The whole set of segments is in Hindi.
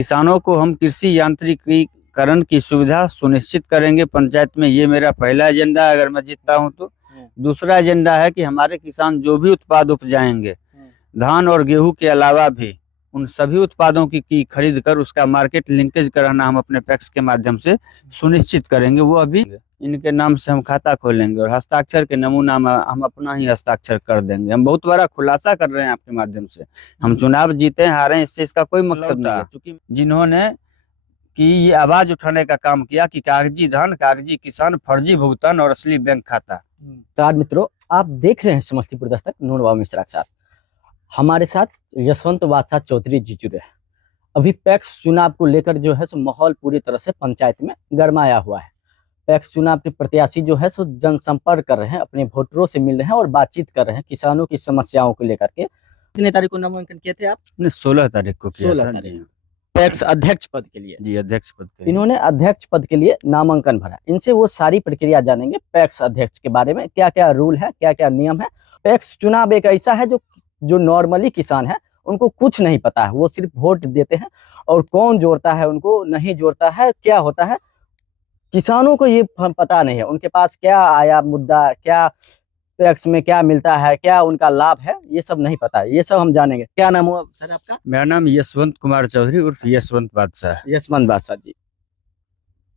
किसानों को हम कृषि यांत्रिकीकरण की सुविधा सुनिश्चित करेंगे पंचायत में। ये मेरा पहला एजेंडा है अगर मैं जीतता हूं तो। दूसरा एजेंडा है कि हमारे किसान जो भी उत्पाद उपजाएंगे, धान और गेहूं के अलावा भी उन सभी उत्पादों की खरीद कर उसका मार्केट लिंकेज कराना हम अपने पैक्स के माध्यम से सुनिश्चित करेंगे। वो अभी इनके नाम से हम खाता खोलेंगे और हस्ताक्षर के नमूना में हम अपना ही हस्ताक्षर कर देंगे। हम बहुत बड़ा खुलासा कर रहे हैं आपके माध्यम से। हम चुनाव जीते हारे इससे इसका कोई मकसद नहीं है, क्योंकि जिन्होंने कि ये आवाज उठाने का काम किया कि कागजी धान, कागजी किसान, फर्जी भुगतान और असली बैंक खाता। मित्रों, आप देख रहे हैं समस्तीपुर दस्तक नूर बाबू मिश्रा के साथ। हमारे साथ यशवंत बादशाह चौधरी जी जुड़े हैं। अभी पैक्स चुनाव को लेकर जो है सो माहौल पूरी तरह से पंचायत में गरमाया हुआ है। पैक्स चुनाव के प्रत्याशी जो है सो जनसंपर्क कर रहे हैं, अपने वोटरों से मिल रहे हैं और बातचीत कर रहे हैं किसानों की समस्याओं को लेकर के। कितने तारीख को नामांकन किए थे आप? 16 तारीख को किया 16 था तारीख। जी। पैक्स अध्यक्ष पद के लिए? जी, अध्यक्ष पद के लिए। इन्होंने अध्यक्ष पद के लिए नामांकन भरा। इनसे वो सारी प्रक्रिया जानेंगे पैक्स अध्यक्ष के बारे में, क्या क्या रूल है, क्या क्या नियम है। पैक्स चुनाव एक ऐसा है जो नॉर्मली किसान है उनको कुछ नहीं पता है, वो सिर्फ वोट देते हैं और कौन जोड़ता है उनको नहीं जोड़ता है, क्या होता है किसानों को ये पता नहीं है। उनके पास क्या आया मुद्दा, क्या पैक्स में क्या मिलता है, क्या उनका लाभ है, ये सब नहीं पता है। ये सब हम जानेंगे। क्या नाम हुआ सर आपका? मेरा नाम यशवंत कुमार चौधरी उर्फ यशवंत बादशाह। यशवंत बादशाह जी,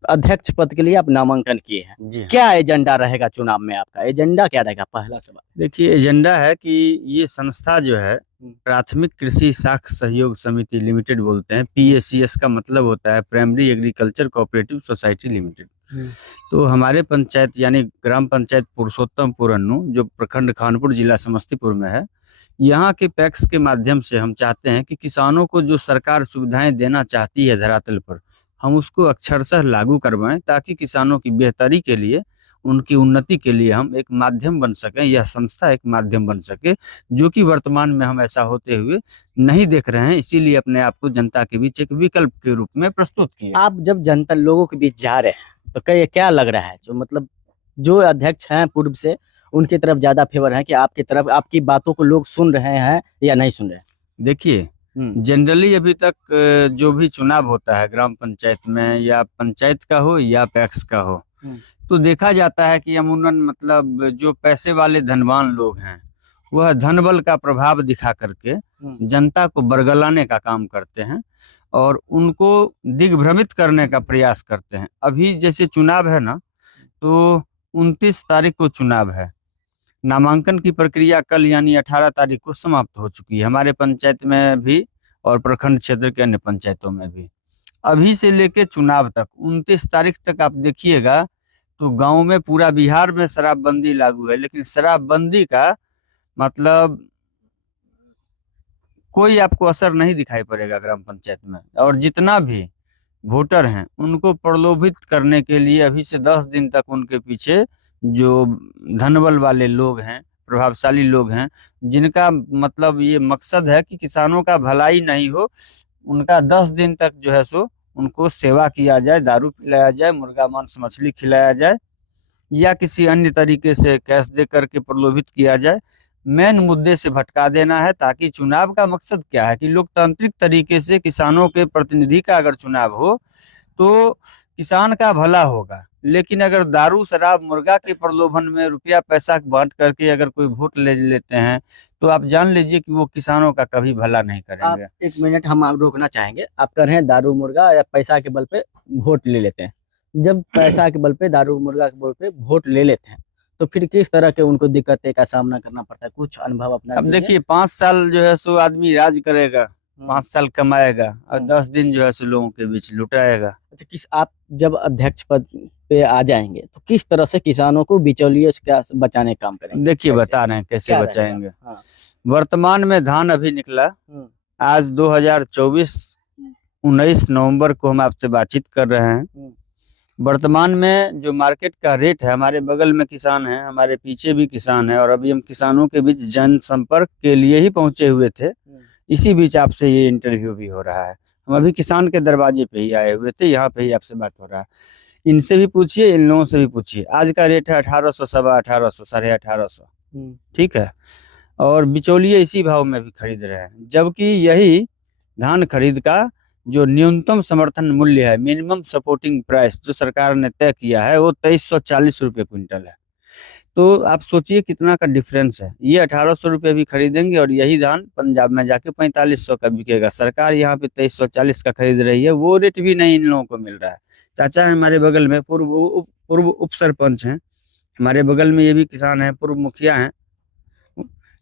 अध्यक्ष पद के लिए आप नामांकन किए हैं जी। क्या एजेंडा रहेगा चुनाव में? आपका एजेंडा क्या रहेगा? पहला सवाल। देखिए, एजेंडा है कि ये संस्था जो है प्राथमिक कृषि साख सहयोग समिति लिमिटेड बोलते हैं। PACS का मतलब होता है primary agriculture cooperative society limited. तो हमारे पंचायत यानी ग्राम पंचायत पुरुषोत्तमपुर अन्नू, जो प्रखंड खानपुर जिला समस्तीपुर में है, यहाँ के पैक्स के माध्यम से हम चाहते हैं कि किसानों को जो सरकार सुविधाएं देना चाहती है धरातल पर, हम उसको अक्षरशः लागू करवाएं, ताकि किसानों की बेहतरी के लिए, उनकी उन्नति के लिए हम एक माध्यम बन सकें, यह संस्था एक माध्यम बन सके, जो कि वर्तमान में हम ऐसा होते हुए नहीं देख रहे हैं। इसीलिए अपने आप को जनता के बीच एक विकल्प के रूप में प्रस्तुत किया। आप जब जनता लोगों के बीच जा रहे हैं तो क्या लग रहा है, जो मतलब जो अध्यक्ष हैं पूर्व से, उनकी तरफ ज्यादा फेवर है कि आपकी तरफ, आपकी बातों को लोग सुन रहे हैं या नहीं सुन रहे हैं? देखिए, जनरली अभी तक जो भी चुनाव होता है ग्राम पंचायत में, या पंचायत का हो या पैक्स का हो, तो देखा जाता है कि अमूमन मतलब जो पैसे वाले धनवान लोग हैं वह धनबल का प्रभाव दिखा करके जनता को बरगलाने का काम करते हैं और उनको दिग्भ्रमित करने का प्रयास करते हैं। अभी जैसे चुनाव है ना, तो 29 तारीख को चुनाव है। नामांकन की प्रक्रिया कल यानी 18 तारीख को समाप्त हो चुकी है, हमारे पंचायत में भी और प्रखंड क्षेत्र के अन्य पंचायतों में भी। अभी से लेके चुनाव तक 29 तारीख तक आप देखिएगा तो गांव में, पूरा बिहार में शराबबंदी लागू है, लेकिन शराबबंदी का मतलब कोई आपको असर नहीं दिखाई पड़ेगा ग्राम पंचायत में। और जितना भी वोटर हैं उनको प्रलोभित करने के लिए अभी से 10 दिन तक उनके पीछे जो धनबल वाले लोग हैं, प्रभावशाली लोग हैं, जिनका मतलब ये मकसद है कि किसानों का भलाई नहीं हो, उनका 10 दिन तक जो है सो उनको सेवा किया जाए, दारू पिलाया जाए, मुर्गा मांस मछली खिलाया जाए, या किसी अन्य तरीके से कैश दे करके प्रलोभित किया जाए। मेन मुद्दे से भटका देना है, ताकि चुनाव का मकसद क्या है कि लोकतांत्रिक तरीके से किसानों के प्रतिनिधि का अगर चुनाव हो तो किसान का भला होगा। लेकिन अगर दारू शराब मुर्गा के प्रलोभन में रुपया पैसा बांट करके अगर कोई वोट ले लेते हैं तो आप जान लीजिए कि वो किसानों का कभी भला नहीं करेंगे। आप एक मिनट हम रोकना चाहेंगे। आप कर रहे हैं दारू मुर्गा या पैसा के बल पे वोट ले लेते हैं। जब पैसा के बल पे, दारू मुर्गा के बल पे वोट ले लेते हैं तो फिर किस तरह के उनको दिक्कतें का सामना करना पड़ता है? कुछ अनुभव अपना। अब देखिए, 5 साल जो है सो आदमी राज करेगा, 5 साल कमाएगा और 10 दिन जो है सो लोगों के बीच लुटाएगा। अच्छा, आप जब अध्यक्ष पद पे आ जाएंगे तो किस तरह से किसानों को बिचौलियों से बचाने का काम करेंगे? देखिए, बता रहे हैं कैसे बचाएंगे। वर्तमान में धान अभी निकला, आज 2024 19 नवंबर को हम आपसे बातचीत कर रहे हैं। वर्तमान में जो मार्केट का रेट है, हमारे बगल में किसान है, हमारे पीछे भी किसान है, और अभी हम किसानों के बीच जनसंपर्क के लिए ही पहुंचे हुए थे। इसी बीच आपसे ये इंटरव्यू भी हो रहा है। हम अभी किसान के दरवाजे पे ही आए हुए थे, यहाँ पे ही आपसे बात हो रहा है। इनसे भी पूछिए, इन लोगों से भी पूछिए। आज का रेट है 1800, 1850, 1850, ठीक है। और बिचौलिए इसी भाव में भी खरीद रहे हैं, जबकि यही धान खरीद का जो न्यूनतम समर्थन मूल्य है, मिनिमम सपोर्टिंग प्राइस जो सरकार ने तय किया है, वो 2340 रुपये क्विंटल है। तो आप सोचिए कितना का डिफरेंस है। ये 1800 रुपये भी खरीदेंगे और यही धान पंजाब में जाके 4500 का बिकेगा। सरकार यहाँ पे 2340 का खरीद रही है, वो रेट भी नहीं इन लोगों को मिल रहा है। चाचा है हमारे बगल में, पूर्व उप सरपंच हैं हमारे बगल में, ये भी किसान है, पूर्व मुखिया हैं।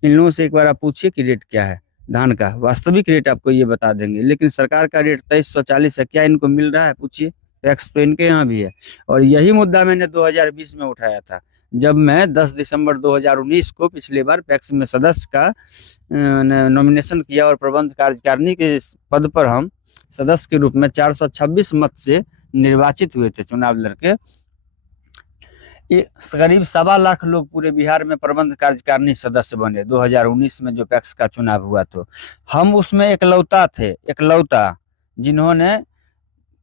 इन लोगों से एक बार आप पूछिए कि रेट क्या है धान का, वास्तविक रेट आपको ये बता देंगे। लेकिन सरकार का रेट 2340 है, क्या इनको मिल रहा है पूछिए। टैक्स तो इनके यहाँ भी है। और यही मुद्दा मैंने 2020 में उठाया था, जब मैं 10 दिसंबर 2019 को पिछली बार पैक्स में सदस्य का नॉमिनेशन किया और प्रबंध कार्यकारिणी के पद पर हम सदस्य के रूप में 426 मत से निर्वाचित हुए थे, चुनाव लड़के। करीब 1.25 लाख लोग पूरे बिहार में प्रबंध कार्यकारिणी सदस्य बने 2019 में जो पैक्स का चुनाव हुआ। तो हम उसमें इकलौता जिन्होंने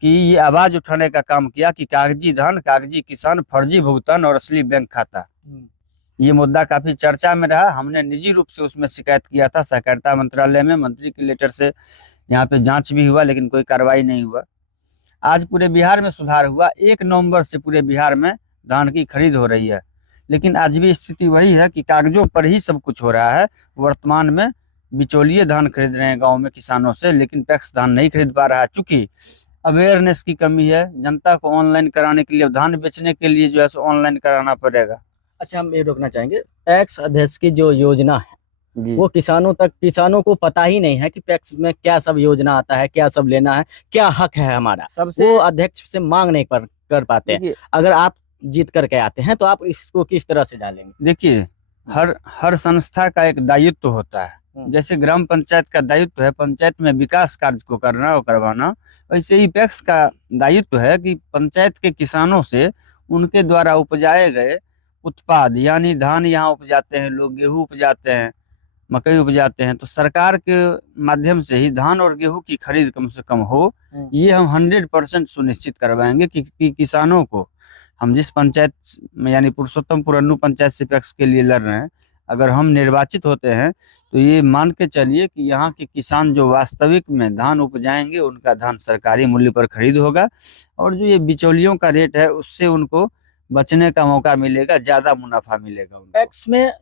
कि ये आवाज उठाने का काम किया कि कागजी धान, कागजी किसान, फर्जी भुगतान और असली बैंक खाता, ये मुद्दा काफी चर्चा में रहा। हमने निजी रूप से उसमें शिकायत किया था सहकारिता मंत्रालय में, मंत्री के लेटर से यहाँ पे जांच भी हुआ, लेकिन कोई कार्रवाई नहीं हुआ। आज पूरे बिहार में सुधार हुआ, 1 नवंबर से पूरे बिहार में धान की खरीद हो रही है। लेकिन आज भी स्थिति वही है कि कागजों पर ही सब कुछ हो रहा है। वर्तमान में बिचौलिए धान खरीद रहे हैं गाँव में किसानों से, लेकिन पैक्स धान नहीं खरीद पा रहा है। चूंकि अवेयरनेस की कमी है, जनता को ऑनलाइन कराने के लिए, धान बेचने के लिए जो है सो ऑनलाइन कराना पड़ेगा। अच्छा, हम ये रोकना चाहेंगे, पैक्स अध्यक्ष की जो योजना है जी। वो किसानों को पता ही नहीं है कि पैक्स में क्या सब योजना आता है, क्या सब लेना है, क्या हक है हमारा, वो अध्यक्ष से मांग नहीं कर पाते हैं। अगर आप जीत करके आते हैं तो आप इसको किस तरह से डालेंगे? देखिए, हर संस्था का एक दायित्व होता है। जैसे ग्राम पंचायत का दायित्व है पंचायत में विकास कार्य को करना और करवाना, वैसे ही पैक्स का दायित्व है कि पंचायत के किसानों से उनके द्वारा उपजाए गए उत्पाद, यानी धान यहाँ उपजाते हैं लोग, गेहूं उपजाते हैं, मकई उपजाते हैं, तो सरकार के माध्यम से ही धान और गेहूं की खरीद कम से कम हो, ये हम 100% सुनिश्चित करवाएंगे कि किसानों को, हम जिस पंचायत में यानी पुरुषोत्तमपुर अन्नू पंचायत से पैक्स के लिए लड़ रहे हैं, अगर हम निर्वाचित होते हैं तो ये मान के चलिए कि यहाँ के किसान जो वास्तविक में धान उपजाएंगे उनका धान सरकारी मूल्य पर खरीद होगा, और जो ये बिचौलियों का रेट है उससे उनको बचने का मौका मिलेगा, ज्यादा मुनाफा मिलेगा उनको। पैक्स में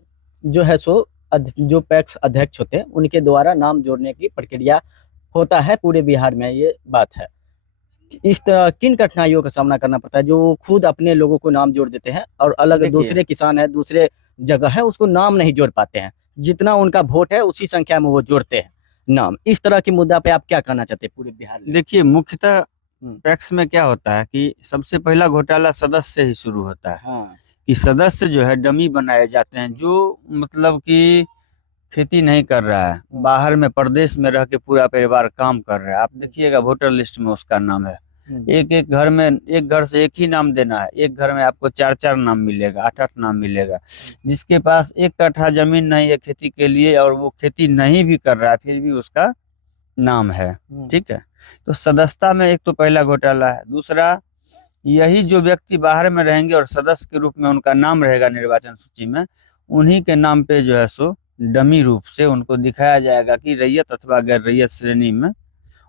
जो है सो जो पैक्स अध्यक्ष होते हैं उनके द्वारा नाम जोड़ने की प्रक्रिया होता है पूरे बिहार में, ये बात है। इस तरह किन कठिनाइयों का सामना करना पड़ता है जो खुद अपने लोगों को नाम जोड़ देते हैं और अलग दूसरे किसान है, दूसरे जगह है, उसको नाम नहीं जोड़ पाते हैं, जितना उनका वोट है उसी संख्या में वो जोड़ते हैं नाम। इस तरह की मुद्दा पे आप क्या कहना चाहते हैं पूरे बिहार में? देखिए, मुख्यतः पैक्स में क्या होता है कि सबसे पहला घोटाला सदस्य से ही शुरू होता है। कि सदस्य जो है डमी बनाए जाते हैं, जो मतलब कि खेती नहीं कर रहा है, बाहर में प्रदेश में रह के पूरा परिवार काम कर रहा है। आप देखिएगा वोटर लिस्ट में उसका नाम है, एक घर में, एक घर से एक ही नाम देना है, एक घर में आपको 4 नाम मिलेगा, 8 नाम मिलेगा। जिसके पास 1 कट्ठा जमीन नहीं है खेती के लिए और वो खेती नहीं भी कर रहा है, फिर भी उसका नाम है। ठीक है, तो सदस्यता में एक तो पहला घोटाला है। दूसरा, यही जो व्यक्ति बाहर में रहेंगे और सदस्य के रूप में उनका नाम रहेगा निर्वाचन सूची में, उन्हीं के नाम पे जो है सो डमी रूप से उनको दिखाया जाएगा कि रैयत अथवा गैर रैयत श्रेणी में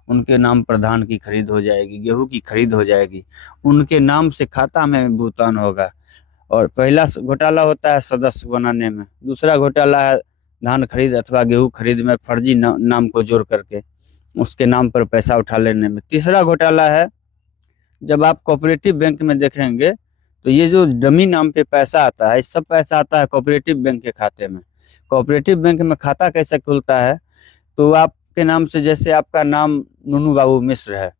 उनके नाम पर धान की खरीद हो जाएगी, गेहूं की खरीद हो जाएगी, उनके नाम से खाता में भुगतान होगा। और पहला घोटाला होता है सदस्य बनाने में। दूसरा घोटाला है धान खरीद अथवा गेहूं खरीद में फर्जी नाम को जोड़ करके उसके नाम पर पैसा उठा लेने में। तीसरा घोटाला है, जब आप कोऑपरेटिव बैंक में देखेंगे तो ये जो डमी नाम पे पैसा आता है, सब पैसा आता है कोऑपरेटिव बैंक के खाते में। कोऑपरेटिव बैंक में खाता कैसे खुलता है, तो आपके नाम से, जैसे आपका नाम नूनू बाबू मिश्र है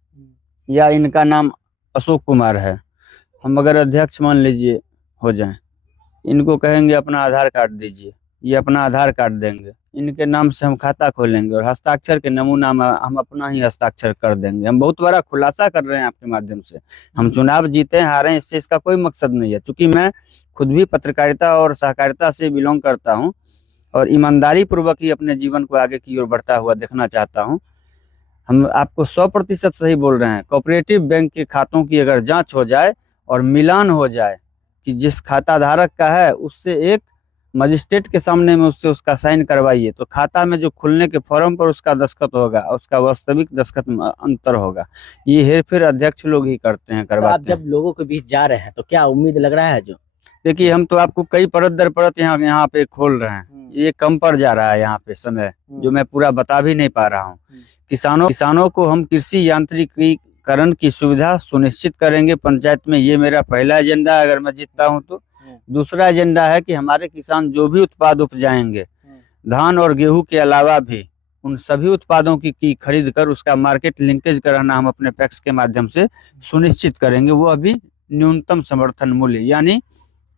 या इनका नाम अशोक कुमार है, हम अगर अध्यक्ष मान लीजिए हो जाएं, इनको कहेंगे अपना आधार कार्ड दीजिए, ये अपना आधार कार्ड देंगे, इनके नाम से हम खाता खोलेंगे और हस्ताक्षर के नमूना में हम अपना ही हस्ताक्षर कर देंगे। हम बहुत बड़ा खुलासा कर रहे हैं आपके माध्यम से। हम चुनाव जीते हारे इससे इसका कोई मकसद नहीं है, क्योंकि मैं खुद भी पत्रकारिता और सहकारिता से बिलोंग करता हूं और ईमानदारी पूर्वक ही अपने जीवन को आगे की ओर बढ़ता हुआ देखना चाहता हूं। हम आपको 100% सही बोल रहे हैं। कोऑपरेटिव बैंक के खातों की अगर जाँच हो जाए और मिलान हो जाए कि जिस खाता धारक का है उससे एक मजिस्ट्रेट के सामने में उससे उसका साइन करवाइए, तो खाता में जो खुलने के फॉर्म पर उसका दस्तखत होगा, उसका वास्तविक दस्तखत में अंतर होगा। ये हेरफेर अध्यक्ष लोग ही करते हैं, तो आप करवाते हैं। जब लोगों के बीच जा रहे हैं तो क्या उम्मीद लग रहा है जो? देखिए, हम तो आपको कई परत दर परत यहाँ पे खोल रहे हैं, ये कम पड़ जा रहा है यहाँ पे समय, जो मैं पूरा बता भी नहीं पा रहा हूँ। किसानों को हम कृषि यांत्रिकीकरण की सुविधा सुनिश्चित करेंगे पंचायत में, ये मेरा पहला एजेंडा है अगर मैं जीतता हूँ तो। दूसरा एजेंडा है कि हमारे किसान जो भी उत्पाद उपजाएंगे, धान और गेहूं के अलावा भी उन सभी उत्पादों की खरीद कर उसका मार्केट लिंकेज कराना हम अपने पैक्स के माध्यम से सुनिश्चित करेंगे। वो अभी न्यूनतम समर्थन मूल्य, यानी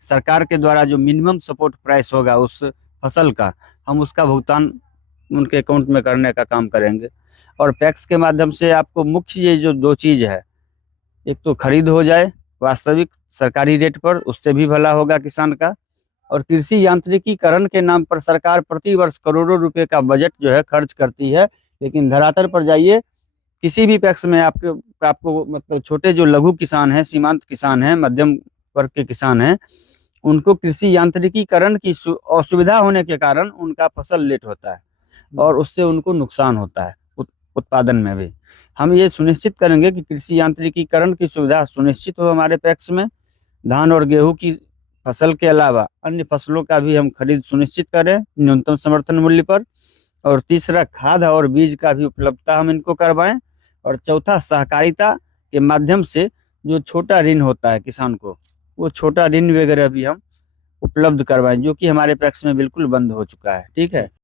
सरकार के द्वारा जो मिनिमम सपोर्ट प्राइस होगा उस फसल का, हम उसका भुगतान उनके अकाउंट में करने का काम करेंगे। और पैक्स के माध्यम से आपको मुख्य ये जो दो चीज है, एक तो खरीद हो जाए वास्तविक सरकारी रेट पर, उससे भी भला होगा किसान का। और कृषि यांत्रिकीकरण के नाम पर सरकार प्रति वर्ष करोड़ों रुपए का बजट जो है खर्च करती है, लेकिन धरातल पर जाइए किसी भी पैक्स में आपको मतलब छोटे जो लघु किसान हैं, सीमांत किसान हैं, मध्यम वर्ग के किसान हैं, उनको कृषि यांत्रिकीकरण की असुविधा होने के कारण उनका फसल लेट होता है और उससे उनको नुकसान होता है उत्पादन में भी। हम ये सुनिश्चित करेंगे कि कृषि यांत्रिकीकरण की सुविधा सुनिश्चित हो हमारे पैक्स में। धान और गेहूं की फसल के अलावा अन्य फसलों का भी हम खरीद सुनिश्चित करें न्यूनतम समर्थन मूल्य पर। और तीसरा, खाद और बीज का भी उपलब्धता हम इनको करवाएं। और चौथा, सहकारिता के माध्यम से जो छोटा ऋण होता है किसान को, वो छोटा ऋण वगैरह भी हम उपलब्ध करवाएं, जो कि हमारे पैक्स में बिल्कुल बंद हो चुका है। ठीक है।